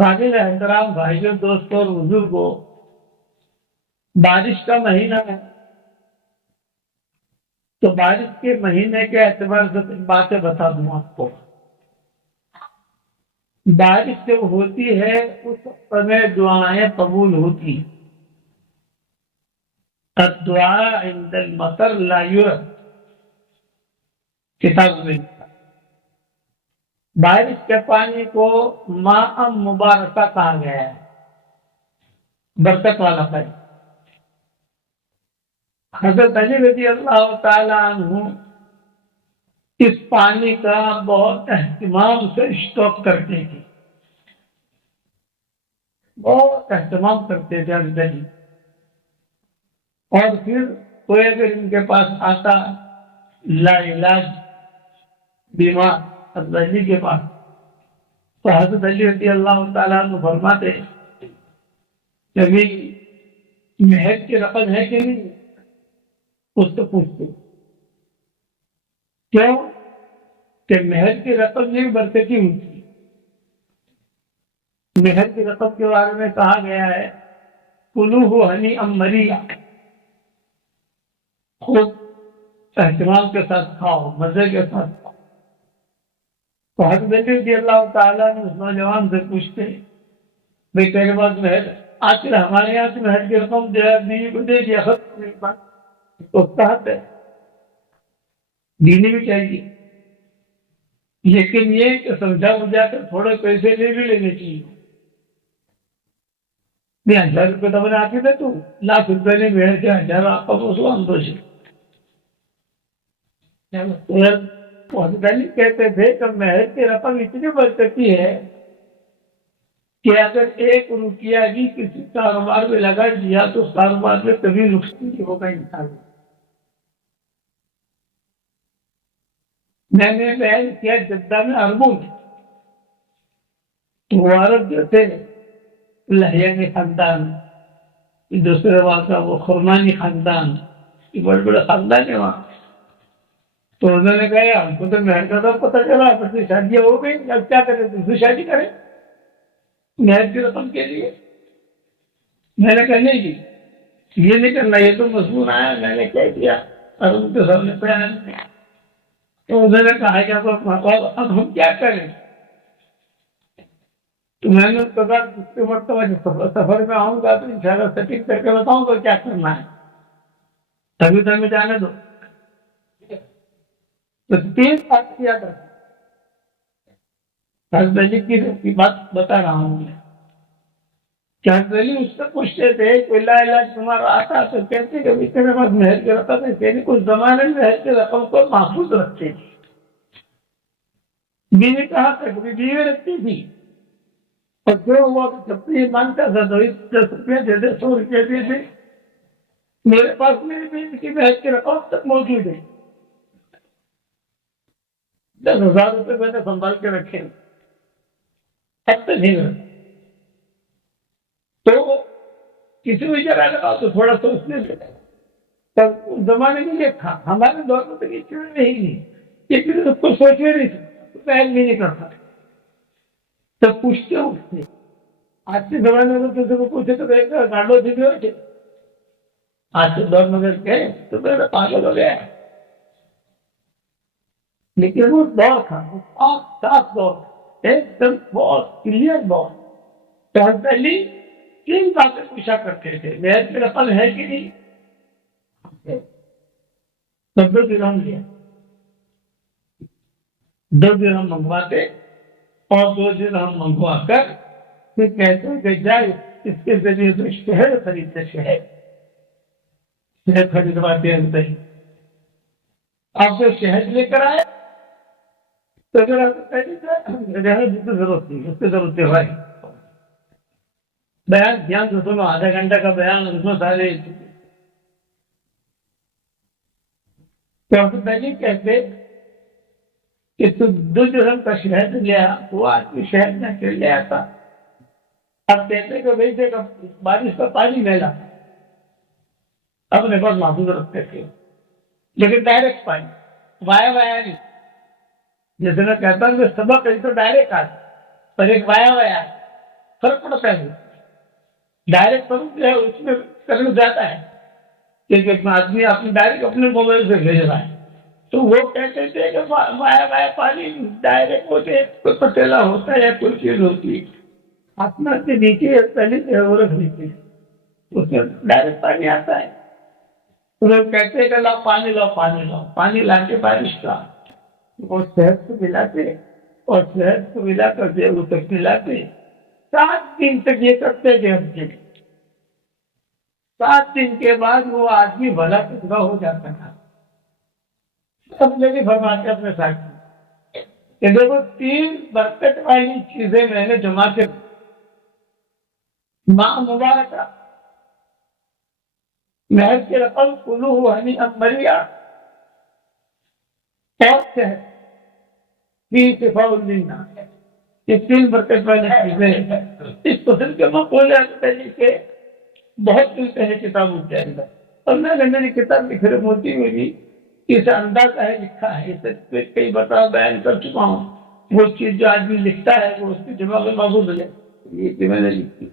قابل احترام بھائیوں، دوستوں اور بزرگوں، بارش کا مہینہ ہے تو بارش کے مہینے کے اعتبار سے کچھ باتیں بتا دوں آپ کو۔ بارش جب ہوتی ہے اس سمے دعائیں قبول ہوتی۔ الدعاء عند المطر لا يرد، کتاب میں بارش کے پانی کو ماء مبارکہ کہا گیا ہے، برکت والا پانی۔ حضرت علی رضی اللہ تعالی عنہ اس پانی کا بہت اہتمام سے اسٹاک کرتے تھے، بہت اہتمام کرتے تھے حضرت علی۔ اور پھر کوئی اگر ان کے پاس آتا لا علاج بیمار حضرت علی کے پاس، تو حضرت علی رضی اللہ تعالیٰ عنہ فرماتے کہ ابھی مہر کی رقم ہے کہ نہیں، اس سے پوچھتے کیوں کہ مہر کی رقم نہیں برکتی ہوتی۔ مہر کی رقم کے بارے میں کہا گیا ہے کلوہ ہنی ام مریا، خوب اہتمام کے ساتھ کھاؤ، مزے کے ساتھ کھاؤ۔ تو حضرت علی رضی اللہ تعالیٰ نے اس نوجوان سے پوچھتے بھائی تیرے پاس مہر آخر ہمارے یہاں سے مہر کی رقم بیوی کو دے دیا، تو صحت ہے، دینی بھی چاہیے، لیکن یہ کہ سمجھا بجھا کر تھوڑے پیسے لے بھی لینے چاہیے۔ 1000 روپے تو میں نے آتی تھے، تو لاکھ روپے نے مہر کے 1000 آپ کا وصول ہم تو سے کہتے تھے کہ مہر کی رقم اتنی برکتی ہے کہ اگر 1 روپیہ بھی کسی کاروبار میں لگا دیا تو اس کاروبار میں کبھی نقصان نہیں ہوگا انسان۔ میں نے بیان کیا جدہ میں اربوں تو وہ عرب جو تھے لہیانی خاندان، دوسرے وہاں کا وہ خرمانی خاندان، یہ بڑے بڑے خاندان ہے وہاں۔ تو انہوں نے کہا ہم کو تو مہر کا تو پتہ چلا، پھر شادیاں ہو گئی، اب کیا کریں، دوسری شادی کریں مہر کی رقم کے لیے۔ میں نے کہا نہیں جی یہ نہیں کرنا، یہ تو مضمون آیا، میں نے کیا کیا اور ان کے سامنے بیان کیا۔ تو انہوں نے کہا کہ اب ہم کیا کریں؟ تو میں نے کہا دوسری مرتبہ سفر میں آؤں گا تو انشاءاللہ سیٹنگ کر کے بتاؤں گا کیا کرنا ہے، تبھی تو ہمیں جانے دو۔ تو 3 بات کیا کرتا حضرت علی کی بات بتا رہا ہوں میں کہ حضرت علی اس سے پوچھتے تھے کہ لا علاج تمہارا آتا تو کہتے کہ میرے پاس مہر کی رقم ہے، یعنی کچھ زمانے میں مہر کی رقم کو محفوظ رکھتے تھے۔ بیوی کہا تک بیوی رکھتی تھی، اور جو ہوا جب بھی مانگتا تھا تو 10 روپئے دے دے، 100 روپئے دے دے، میرے پاس میری بیوی کی مہر کی رقم تک موجود ہے، 10,000 روپئے میں نے سنبھال کے رکھے، اب تک نہیں رکھا۔ تو کسی بھی جگہ لگا تو تھوڑا سوچنے سے تب اس زمانے میں یہ تھا، ہمارے دور میں تو یہ چیز نہیں، یہ چیز کو سوچنے نہیں سکتا، پہل بھی نہیں کرتا، تب پوچھتے اٹھتے۔ آج کے زمانے میں کسی کو پوچھے تو گاڑوں سے بھی ہوتے، آج کے دور میں اگر کہیں تو میرا پاگل ہو گیا۔ لیکن وہ دور تھا، وہ صاف دور، ایک دم بہت کلیئر دور۔ تو حضرت علی 3 باتیں پوچھا کرتے تھے، مہر کی رقم ہے کہ نہیں، تو 2 درہم لیا، 2 درہم منگواتے اور 2 درہم منگوا کر پھر کہتے کہ جائے اس کے ذریعے سے شہد خریدتے، شہد خریدواتے ہیں۔ آپ جو شہد لے کر آئے تو اگر آپ کی ضرورت نہیں، اس کی ضرورت ہے بھائی بیان دھیان سے سنو، آدھا گھنٹہ کا بیان اس میں سارے تو کہتے کہ تو 2 درہم کا شہد لیا، وہ آدمی شہد نہ کے لے آتا، اب کہتے کہ بھائی دیکھ بارش کا پانی میلا اپنے پاس محفوظ رکھتے تھے، لیکن ڈائریکٹ پانی وایا نہیں، جیسے میں کہتا ہوں کہ سبق ہے تو ڈائریکٹ آتا، پر ایک وایا فرق پڑتا ہے. ڈائریکٹ فروغ جو ہے اس میں کرنٹ زیادہ ہے کیونکہ آدمی اپنے ڈائریکٹ اپنے موبائل سے بھیج رہا ہے. تو وہ کہتے تھے کہ وایا پانی ڈائریکٹ ہوتے کوئی پتیلا ہوتا ہے یا کوئی چیز ہوتی ہے آسمان کے نیچے پہلے سے وہ رکھ لیتے ہیں اس میں ڈائریکٹ پانی آتا ہے. تو لوگ کہتے ہیں کہ لاؤ پانی لاؤ پانی لاؤ. پانی لا کے بارش کا وہ صحت کو ملاتے اور صحت کو ملا کر دے وہ تک ملاتے 7 دن تک یہ کرتے گئے. 7 دن کے بعد وہ آدمی بھلا کتنا ہو جاتا تھا. سب نے بھی فرماتے اپنے ساتھ کہ دیکھو 3 برکت والی چیزیں میں نے جمع کے ماں مبارکہ محض کے رقم کلو ہنی امریا اور صحت بھی شفاء للناس. یہ 3 برکت والی چیزیں اس قسم کے مقولات طریقے بہت ملتے ہیں کتابوں کے اندر. اور میں نے میری کتاب لکھ رہی موتی میں بھی اس انداز ہے لکھا ہے. کئی بتا بیان کر چکا ہوں. وہ چیز جو آدمی لکھتا ہے وہ اس کے دماغ میں محفوظ ہو جائے. یہ میں نے لکھی